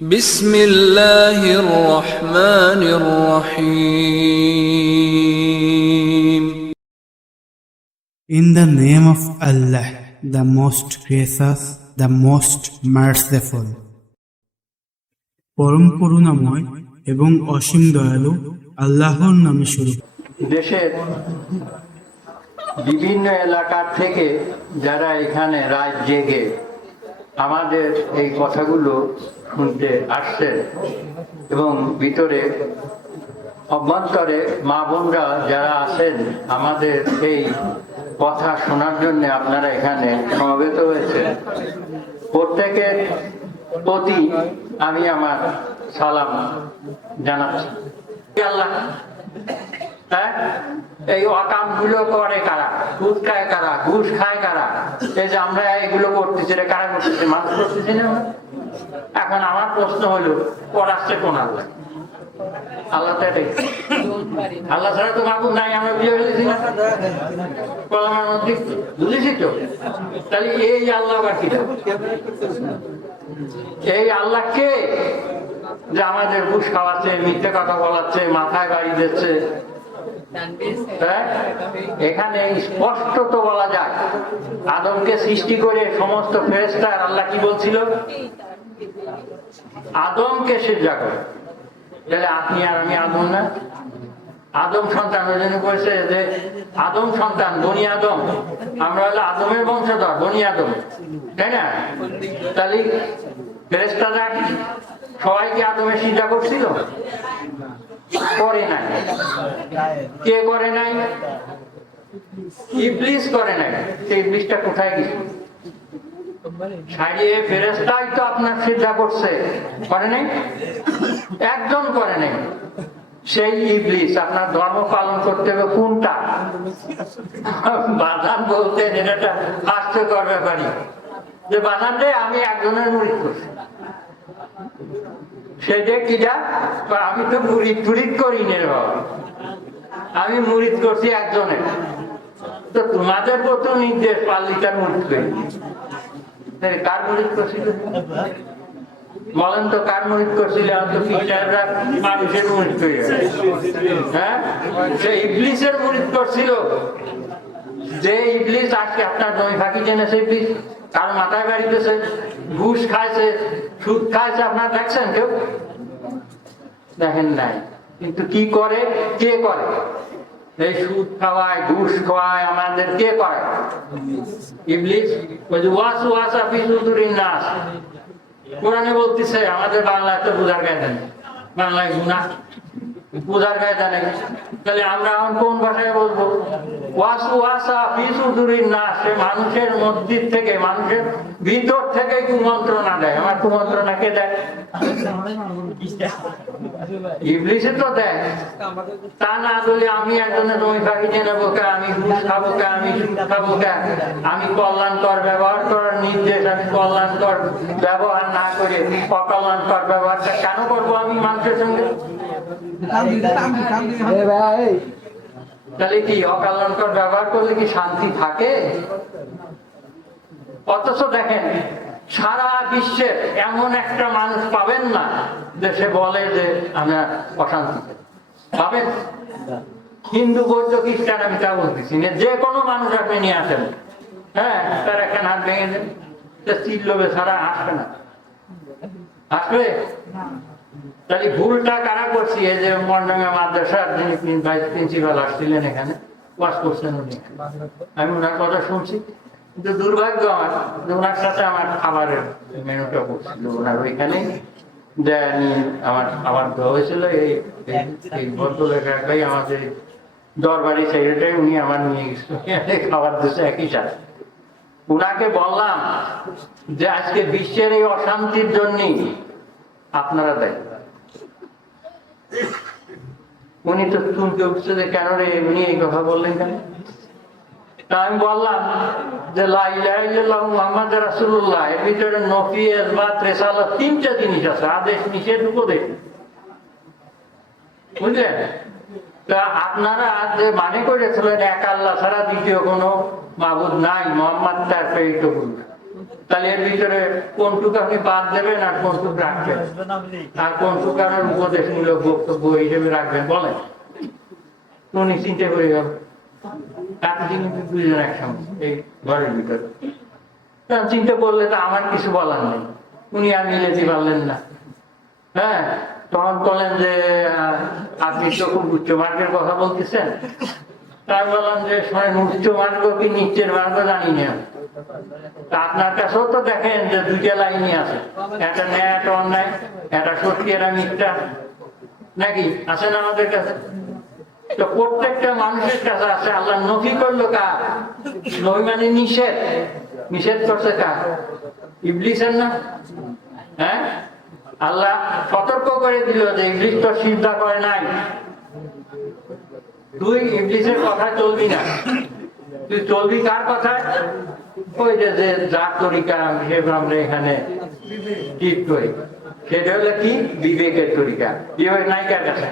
বিসমিল্লাহির রহমানির রহিম। In the name of Allah, the most gracious, the most merciful. পরম করুণাময় এবং অসীম দয়ালু আল্লাহর নামে শুরু। দেশের বিভিন্ন এলাকা থেকে যারা এখানে রাত জেগে আমাদের এই কথাগুলো শুনতে আসছেন এবং ভিতরে অভ্যন্তরে মা বোনরা যারা আছেন আমাদের এই কথা শোনার জন্য আপনারা এখানে সমবেত হয়েছেন, প্রত্যেকের প্রতি আমি আমার সালাম জানাচ্ছি। আল্লাহ এই অকামগুলো করে কারা? সুদ খায় কারা? ঘুষ খায় কারা? এই যে আমরা এগুলো করতেছি, কারা করতেছে? মানুষ করতেছি না? এখন আমার প্রশ্ন হলো, পড়াচ্ছে কোন আল্লাহ? আল্লাহ তো এটাই, আল্লাহ ছাড়া তো মাবুদ নাই। আমরা বুঝে ফেলেছি না, কলমের মধ্যে বুঝেছি তো। তাহলে এই আল্লাহ আবার কি? এই আল্লাহ কে যে আমাদের ঘুষ খাওয়াচ্ছে, মিথ্যে কথা বলাচ্ছে, মাথায় বাড়ি দিচ্ছে? এখানে স্পষ্টত বলা যায়, আদমকে সৃষ্টি করে সমস্ত ফেরেশতা আল্লাহ কি বলছিল? আদমকে সিজদা করে। তাহলে আপনি আর আমি আদম না? আদম সন্তান ওই জন্য করেছে যে আদম সন্তান, বনি আদম, আমরা হলো আদমের বংশধর, বনি আদম, তাই না? তাহলে ফেরেশতারা সবাই কি আদমের সিজদা করছিল? করে নাই। কে করে নাই? ইবলিস করে নাই। সেই ইবলিসটা কোথায় গেছে? ছাড়িয়ে ফেরেশতাই তো আপনার সিজদা করছে, করে নাই? একজন করে নাই, সেই ইবলিস। আপনার ধর্ম পালন করতে হবে কোনটা? বাজান বলতেন, এটা হাস্যকর ব্যাপারই, যে বাজান রে আমি একজনের মুরিদ করছি। সেটা কিটা? আমি তো মুরিদ টুরিদ করি নে বাবা, আমি মুরিদ করছি একজনের। তো তোমাদের প্রতি নির্দেশ পাল্লিটার মুরিদ করি। কার মুরিদ করছিল বলেন তো? কার মুরিদ করছিল? মানুষের মুরিদ করি। হ্যাঁ, সে ইবলিসের মুরিদ করছিল। যে ইবলিস আজকে আপনার জমি ফাঁকি জেনেছে, ইবলিস কার মাথায় বাড়িতেছে, ঘুষ খাইছে, সুদ খাইছে, আপনার দেখছেন? কেউ দেখেন নাই। কিন্তু কি করে? কে করে? এই সুদ খাওয়ায়, ঘুষ খাওয়ায় আমাদের কে করে? ইবলিস। ওই যে ওয়াসওয়াসা ফি সুদুরিন নাস, কোরআনে বলতেছে। আমাদের বাংলায় তো বোঝার কায়দা নেই, বাংলায় গুনাহ বোঝার কায়দা নেই। তাহলে আমরা এখন কোন ভাষায় বলবো? ওয়াসওয়াসা ফি সুদুরিন নাস, মানুষের মধ্যে থেকে, মানুষের ভিতর থেকে কুমন্ত্রণা দেয়। আমার কুমন্ত্রণা কে দেয়? ইবলিসে তো দেয়। তা না বলে আমি একজনের জমি ফাঁকি দিয়ে নেবো কে, আমি ঘুষ খাবো কে, আমি সুদ খাবো কে, আমি কল্যাণকর ব্যবহার করার নির্দেশ, আমি কল্যাণকর ব্যবহার না করে অকল্যাণকর ব্যবহারটা কেন করবো আমি মানুষের সঙ্গে? তাহলে কি অকল্যাণকর ব্যবহার করলে কি শান্তি থাকে? অথচ দেখেন, সারা বিশ্বে এমন একটা মানুষ পাবেন না যে সে বলে যে আমরা অশান্তি পাবেন। হিন্দু, বৌদ্ধ, খ্রিস্টান, আমি তা বলতেছি না, যে কোনো মানুষ আপনি নিয়ে আসেন, হ্যাঁ, তার একটা হাত ভেঙে দেন, চিল্লবে, ছাড়া আসবে না। আসবে? তাহলে ভুলটা কারা করছি? এই যে মন্ডঙ্গা মাদ্রাসার যিনি ভাইস প্রিন্সিপাল আসছিলেন এখানে, ওয়াজ করছেন উনি, আমি ওনার কথা শুনছি। কিন্তু দুর্ভাগ্য আমার, ওনার সাথে আমার খাবারের মেনুটা করছিল ওনার ওইখানে, যে আমি আমার খাবার দেওয়া হয়েছিল। এই ভদ্রলেখাটাই আমাদের দরবারি সেক্রেটারি, উনি আমার নিয়ে গেছিল খাবার দিচ্ছে একই সাথে। উনাকে বললাম যে আজকে বিশ্বের এই অশান্তির জন্য আপনারা দায়ী। উনি তো চমকে উঠছে যে কেন রে, উনি এই কথা বললেন কেন? তা আমি বললাম যে লা ইলাহা ইল্লাল্লাহু মুহাম্মাদুর রাসূলুল্লাহ, এর ভিতরে নফি, ইসবাত, রিসালাত, তিনটা জিনিস আছে, আদেশ, নিষেধ, উপদেশ। বুঝলেন? তা আপনারা যে মানে করেছিলেন এক আল্লাহ ছাড়া দ্বিতীয় কোনো মাবুদ নাই, মুহাম্মদ তার প্রেরিত পুরুষ, তাহলে এর ভিতরে কোনটুকু আপনি বাদ দেবেন আর কোনটুকু রাখবেন, আর কোনটুকু আপনার উপদেশমূলক বক্তব্য হিসেবে রাখবেন বলেন? উনি চিন্তা করে গেল আপনি কিন্তু দুইজন একসঙ্গে এই ঘরের ভিতরে চিন্তা করলে তো আমার কিছু বলার নেই। উনি আর মিলেতে পারলেন না। হ্যাঁ, তখন বলেন যে আপনি তো খুব উচ্চ মার্গের কথা বলতেছেন। তাই বললাম যে শোনেন, উচ্চ মার্গ কি নিচের মার্গ জানি না। আপনার কাছেও তো দেখেন যে দুইটা লাইনই আছে, একটা ন্যায় একটা অন্যায়, একটা সত্যি একটা মিথ্যা, নাকি আছে না আমাদের কাছে? তো প্রত্যেকটা মানুষের কাছে আছে। আল্লাহ নফি করলো কার? নবী মানে নিষেধ, নিষেধ করছে কার? ইবলিসের না? হ্যাঁ, আল্লাহ সতর্ক করে দিল যে ইবলিস তো সিজদা করে নাই, তুই ইবলিসের কথা চলবি না, তুই চলবি কার কথায়? ওই যে যা তরিকা হিসেবে আমরা এখানে ঠিক করি, সেটা হলো কি? বিবেকের তরিকা। বিবেক নাই কার কাছে?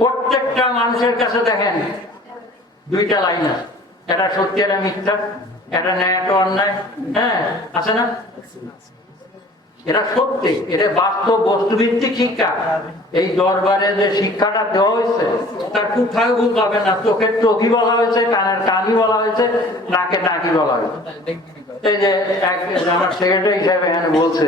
প্রত্যেকটা মানুষের কাছে দেখেন দুইটা লাইন আছে, এটা সত্যি একটা মিথ্যা, এটা ন্যায় একটা অন্যায়। হ্যাঁ, আছে না? এটা সত্যি, এটা বাস্তব বস্তুভিত্তিক শিক্ষা। এই দরবারে যে শিক্ষাটা দেওয়া হয়েছে তার কোথাও ভুল পাবে না। চোখের চোখই বলা হয়েছে, কানের কানই বলা হয়েছে, নাকে নাকি বলা হয়েছে। এই যে আমার সেক্রেটারি হিসাবে এখানে বলছে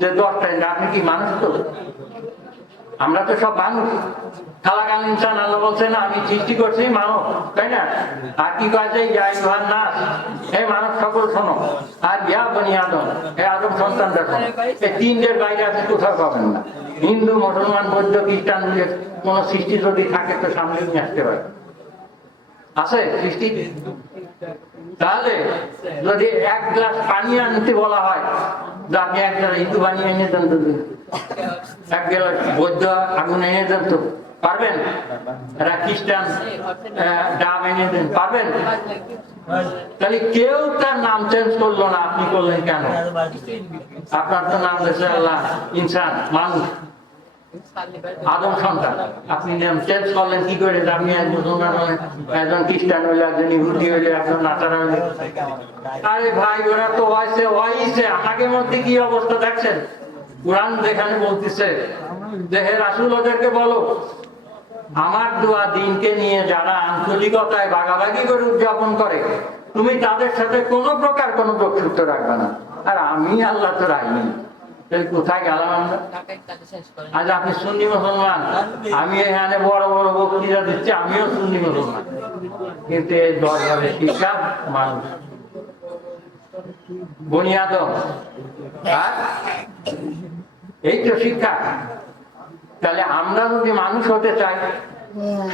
যে 10টায়, আপনি কি মানুষ? তো আমরা তো সব মানুষ। খালাকাল ইনসান, আল্লাহ বলছে না আমি সৃষ্টি করছি মানব, তাই না? আর কি কয়েছে নাস, এই মানব সকল শোনো, আর ইয়া বনি আদম, এই আদম সন্তানরা শোনো। এই তিনদের বাইরে আপনি কোথাও পাবেন না। হিন্দু, মুসলমান, বৌদ্ধ, খ্রিস্টান কোন সৃষ্টি যদি থাকে তো সামনে নিয়ে আসতে পারে, আছে সৃষ্টি? তাহলে যদি 1 গ্লাস পানি আনতে বলা হয়, আপনি 1 গ্লাস হিন্দু পানি এনে দেন তো, 1 গ্লাস বৌদ্ধ আগুন এনে দেন তো, পারবেন? এরা খ্রিস্টান ডাব এনে দেন, পারবেন? তাহলে কেউ তার নাম চেঞ্জ করলো না, আপনি করলেন কেন? আপনার তো নাম দিয়েছে আল্লাহ ইনসান, মানুষ, আদম সন্তান। আপনি নাম চেঞ্জ করলেন কি করে? আপনি এক মুসলমান হলেন, একজন খ্রিস্টান হইলে, একজন ইহুদি হইলে, একজন নাসারা হইলে। আরে ভাই, ওরা তো হয়েছে। আমাদের মধ্যে কি অবস্থা দেখছেন? কোরআন যেখানে বলতেছে যে হে রাসূল, ওদেরকে বলো আমার দোয়া দিনকে নিয়ে যারা আঞ্চলিকতায় ভাগাভাগি করে উদযাপন করে, তুমি তাদের সাথে কোনো প্রকার কোনো যোগসূত্র রাখবে না। আর আমি আল্লাহ তো রাখিনি, কোথায় গেলাম আমরা? আজ আপনি সুন্নি মুসলমান, আমি এখানে বড় বড় বক্তৃতা দিচ্ছি, আমিও সুন্নি মুসলমান, কিন্তু এই দরবারে শিক্ষা মানুষ বনি আদম, এই তো শিক্ষা। তাহলে আমরা যদি মানুষ হতে চাই,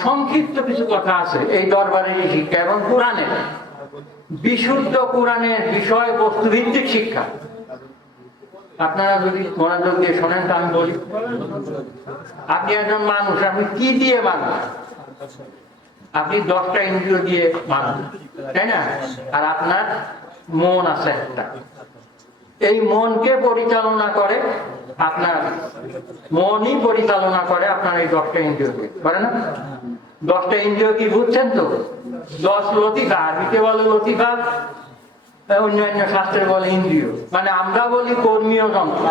সংক্ষিপ্ত কিছু কথা আছে এই দরবারের শিক্ষা এবং কোরআনে, বিশুদ্ধ কোরআনের বিষয় বস্তু ভিত্তিক শিক্ষা। আপনারা যদি মনোযোগ দিয়ে শোনেন তো আমি বলি, আপনি একজন মানুষ, আপনি কি দিয়ে মানুষ? আপনি 10টা ইন্দ্রিয় দিয়ে মানুষ, তাই না? আর আপনার মন আছে একটা, এই মনকে পরিচালনা করে আপনার, মনই পরিচালনা করে আপনার এই 10টা ইন্দ্রিয়কে, করে না? 10টা ইন্দ্রিয় কি বুঝছেন তো? 10 লতিফা, আরবিতে বলে লতিফা, অন্যান্য শাস্ত্রে বলে ইন্দ্রিয়, মানে আমরা বলি কর্মীয় যন্ত্র।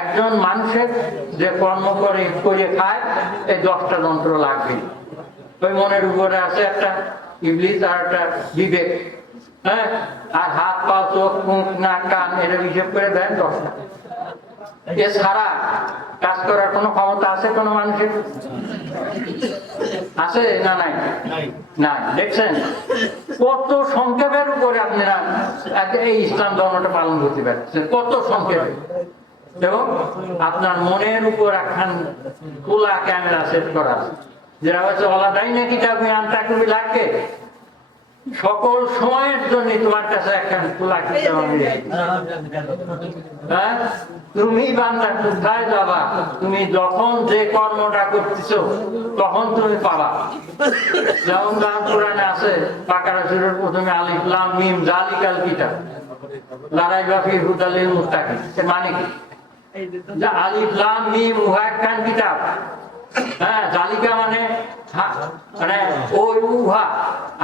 একজন মানুষের যে কর্ম করে খায়, এই 10টা যন্ত্র লাগবে। ওই মনের উপরে আছে একটা ইবলিস আর একটা বিবেক, হ্যাঁ, আর হাত পা চোখ মুখ নাক কান এর হিসেব করে দেন 10টা। এছাড়া কাজ করার কোন ক্ষমতা আছে কোন মানুষের? আছে না? নাই, নাই। দেখছেন কত সংক্ষেপের উপরে আপনারা এই ইসলাম ধর্মটা পালন করতে পারছেন, কত সংক্ষেপে। এবং আপনার মনের উপর একখান খোলা ক্যামেরা সেট করা, যেটা হচ্ছে ওলাদাই নাকি আপনি আনটা খুবই লাগবে সকল সময়ের জন্য তোমার কাছে একখান খোলা কিতাব। হ্যাঁ, তুমি বান্দা কোথায় যাবা, তুমি যখন যে কর্মটা করতেছ তখন তুমি পাবা। যেমন কোরআনে আছে, বাকারা সূরার প্রথমে আলিফ লাম মিম যালিকাল কিতাব লা রাইবা ফীহি হুদাল লিল মুত্তাকিন। এর মানে কি? যে আলিফ লাম মিম উহা একখান কিতাব। হ্যাঁ, জালিকা মানে মানে ওই উহা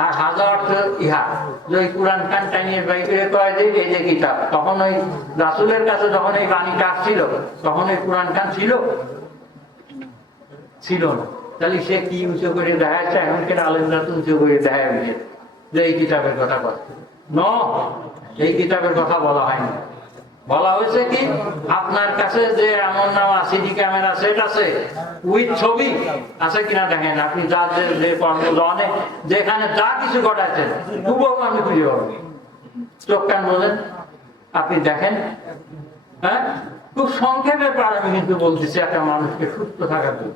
আর হাজার অর্থ ইহা, যে ওই কোরআন খান টানিয়ে বাইরে কয় যে এই যে কিতাব, তখন ওই রাসূলের কাছে যখন এই বাণীটা আসছিল তখন ওই কোরআন খান ছিল না। তাহলে সে কি উঁচু করে দেখাচ্ছে, এমনকি আলেমরা তো উঁচু করে দেখায় যে এই কিতাবের কথা বলে ন, এই কিতাবের কথা বলা হয়নি। বলা হয়েছে কি, আপনার কাছে যে এমন নাম সিডি ক্যামেরা সেট আছে উইথ ছবি আছে কিনা দেখেন, আপনি যা যে কর্মজনে যেখানে যা কিছু ঘটাচ্ছেন খুবও আমি খুঁজে পাবো, চোখ কান বলেন আপনি দেখেন। হ্যাঁ, খুব সংক্ষেপে পার আমি কিন্তু বলতেছি একটা মানুষকে সুস্থ থাকার জন্য।